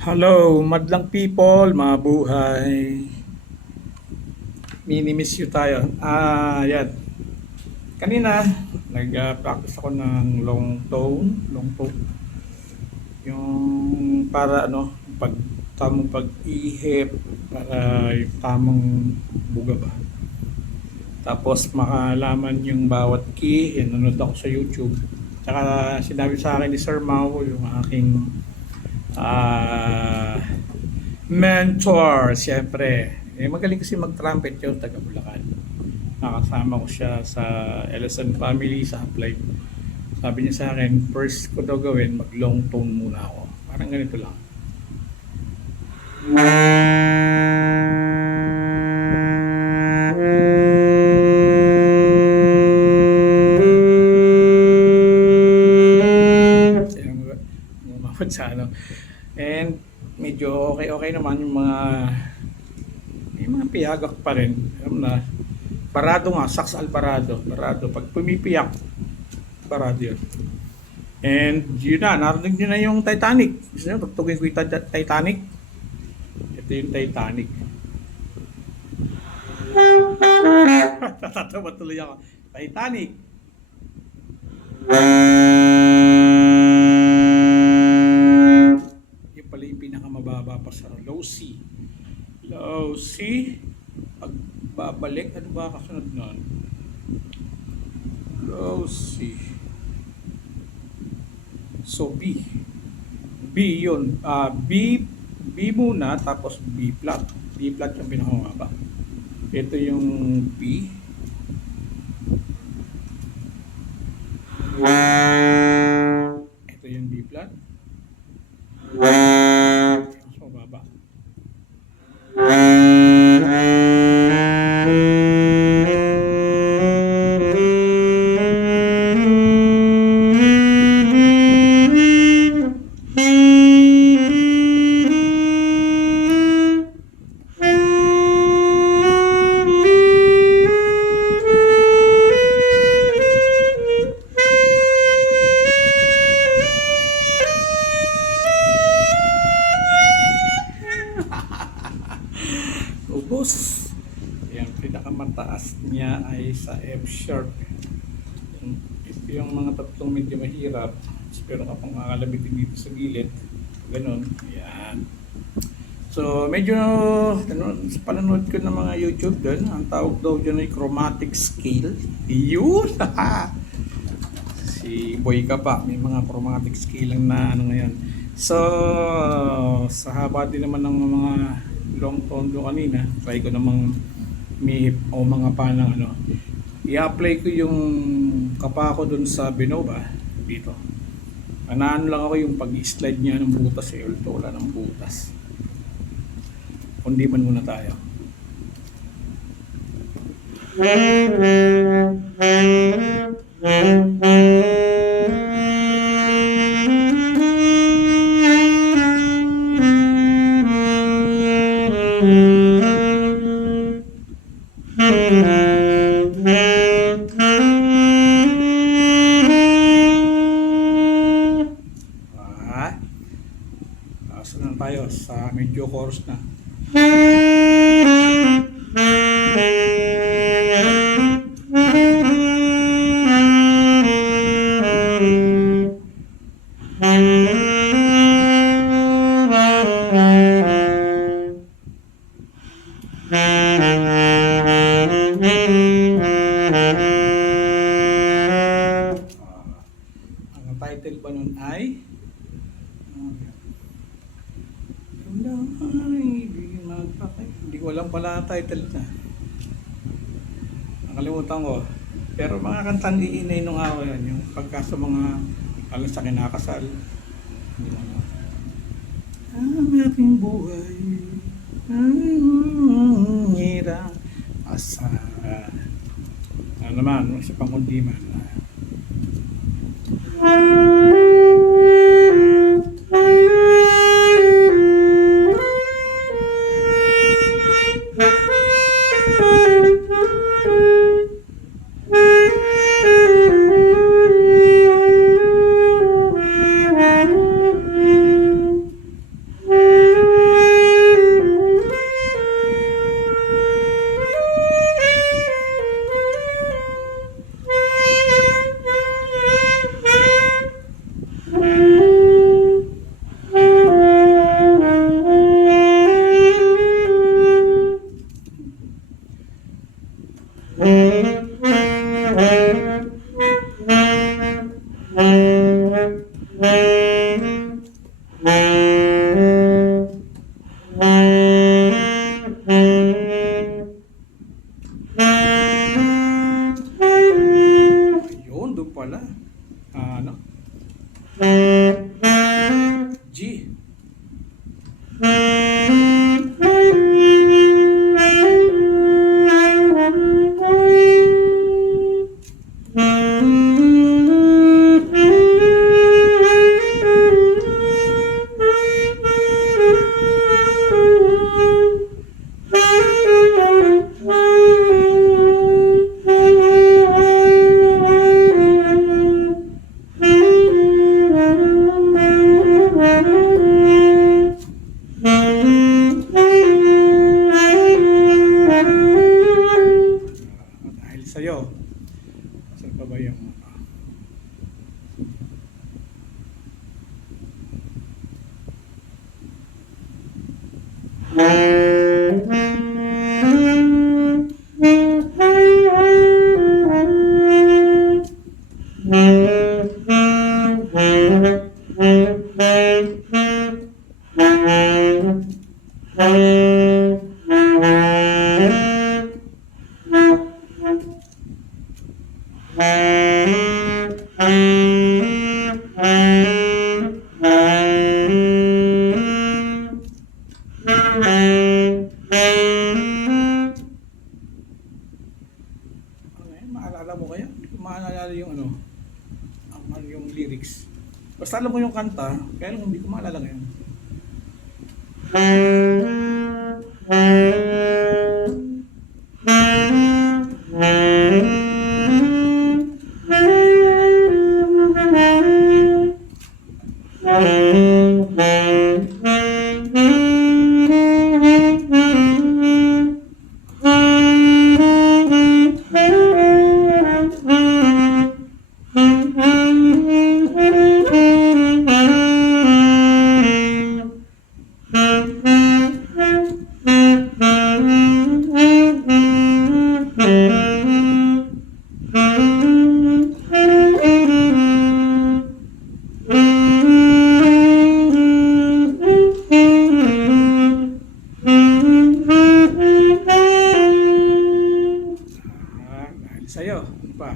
Hello, madlang people, mga buhay. Minimiss you tayo. Yan. Kanina, nag-practice ako ng long tone. Yung para tamang pag-ihip, para yung tamang buga ba. Tapos makalaman yung bawat key, nanonood ako sa YouTube. Tsaka sinabi sa akin ni Sir Mau, yung aking ah mentor, siyempre. Magaling kasi mag-trumpet yun, taga Bulacan. Nakasama ko siya sa LSN family sa Apply. Sabi niya sa akin, first ko daw gawin, mag-long tone muna ako. Parang ganito lang. Umabot sa ano. And medyo okay naman yung mga may mga piyagak pa rin. Alam na, parado nga, sax alparado, parado. Pag pumipiyak, parado yun. And yun na, narinig nyo na yung Titanic. Gusto nyo, tugtugin ko yung Titanic. Ito yung Titanic. Natatawa tuloy ako. Titanic. Yung pala yung pinakamababa pa sa low C. Low C. Pag babalik, ano ba kasunod nun? Low C. So B. B yun. B muna, tapos B flat. B flat yung pinakamababa. Ito yung B. Ito yung B flat. Mas mababa. Ubos. Yung pinakamataas niya ay sa F sharp. Ito yung mga tatlong medyo mahirap. Pero kapag makakalabitin dito sa gilid, ganun. Ayan. So, medyo sa panonood ko ng mga YouTube doon, ang tawag daw dyan ay chromatic scale. Yun! Si Boy ka pa, may mga chromatic scale lang na ano ngayon. So, sa haba din naman ng mga long tone do kanina, try ko namang may o mga panang i-apply ko yung kapa ko dun sa Benova dito. Anaan lang ako yung pag-slide niya ng butas ulto wala ng butas. Kundi man muna tayo. Saan tayo? Sa medyo chorus na. Ang title ba nun ay hindi ko alam pala ang title na. Nakalimutan ko. Pero mga kantang iinay nung ako yan. Yung pagka sa mga alas sa kinakasal. Ang aking buhay ang hirap asa. Ano naman, sa pangundiman. Ayun, doon pala. Ano? G. Dahil sa'yo. Saan pa ba yung... Maalala mo kaya? Maalala yung ano, yung lyrics. Basta alam mo yung kanta, kaya lang hindi ko maalala ngayon. Dahil sa'yo, ano pa?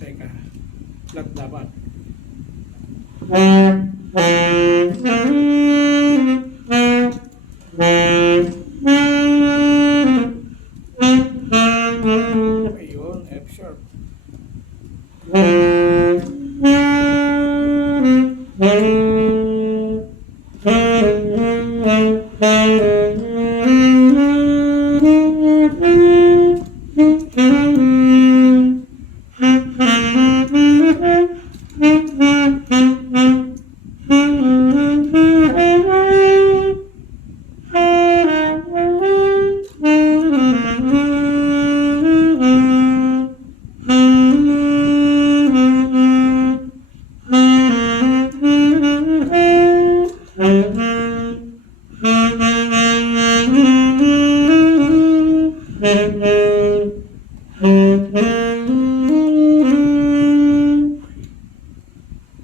Teka. Flat dapat. Ayun, F sharp.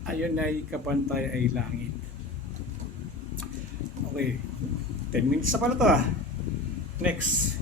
Ayun ay kapantay ay langit. Okay. 10 minutes na pala to ah. Next.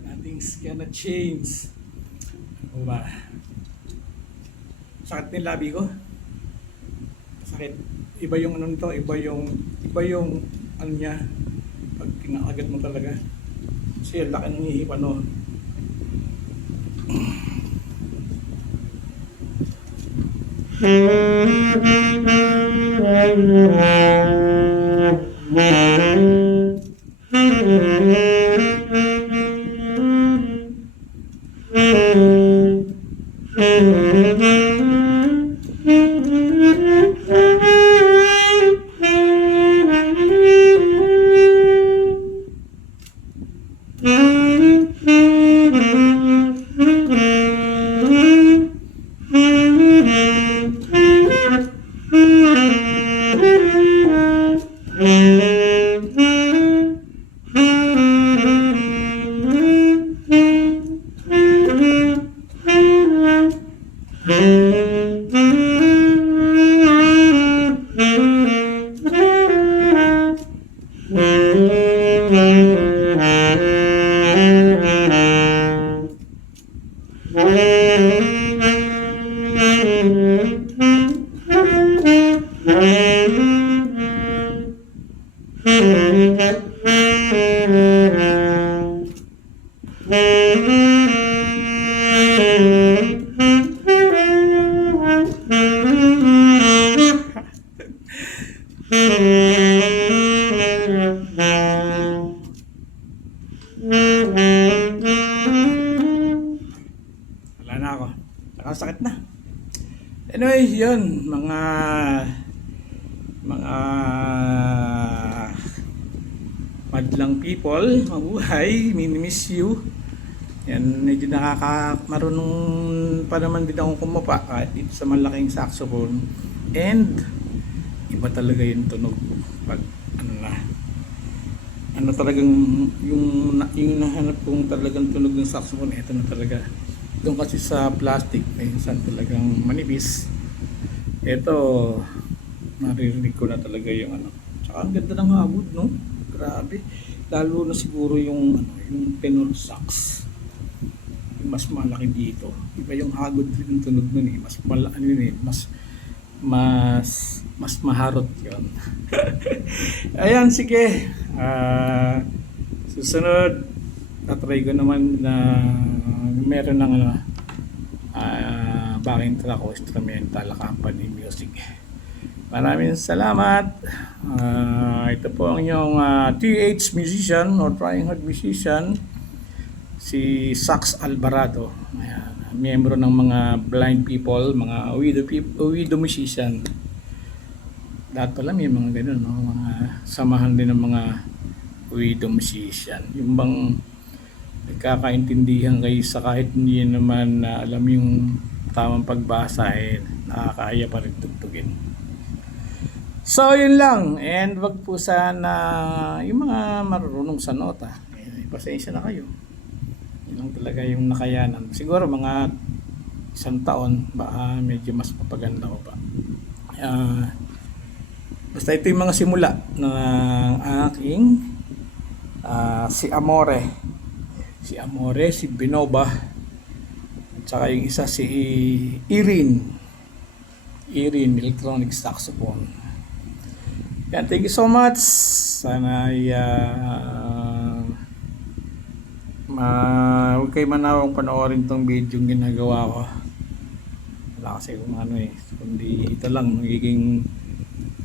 Nothing's gonna change. Ano ba? Sakit ng labi ko. Sakit. Iba yung ano nito, iba yung ano niya. Pag kinakagat mo talaga. Kasi ang laki ng ihip ano. Wala na ako. Nakasakit na. Anyway, yun. Mga madlang people, mabuhay, minimiss you. Yan, medyo marunong pa naman din akong kumapa kahit dito sa malaking saxophone. And iba talaga yung tunog pag ano talagang yung nahanap kong talagang tunog ng saxophone, ito na talaga. Doon kasi sa plastic minsan talagang manipis. Ito maririnig ko na talaga yung ano. Tsaka ang ganda ng habog, no? Grabe. Lalo na siguro yung tenor sax. Yung mas malaki dito. Iba yung hagod din ng tunog nun eh. Mas malaki yun eh. Mas maharot yun. Ayan, sige. Susunod, tatry ko naman na meron ng backing track o instrumental company music. Maraming salamat. Ito po ang inyong TH musician or trying hard musician, si Sax Alvarado. Ayan, miyembro ng mga blind people, mga widow musician. Lahat pala may mga ganun, no? Mga samahan din ng mga widow musician. Yung bang nagkakaintindihan kayo sa kahit hindi naman alam yung tamang pagbasa, nakakaaya pa rin tugtugin. So yun lang, and wag po sana yung mga marunong sa nota, pasensya na kayo. Yun lang talaga yung nakayanan. Siguro mga 1 taon baka medyo mas papaganda ko pa. Basta ito yung mga simula ng aking si Amore, si Binoba, at saka yung isa si Irene electronic saxophone. Yan, thank you so much. Sana huwag kayo manawang panoorin tong video yung ginagawa ko. Wala kasi kung ano eh. Kundi ito lang, magiging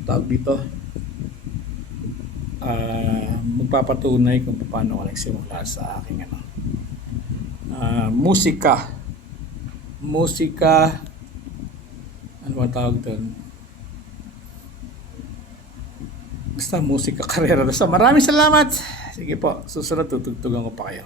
tawag dito. Magpapatunay kung paano ako nagsimula sa aking ano. Musika. Musika. Ano ba tawag doon? Basta musika karera. So maraming salamat. Sige po, susunod tutugtugan ko pa kayo.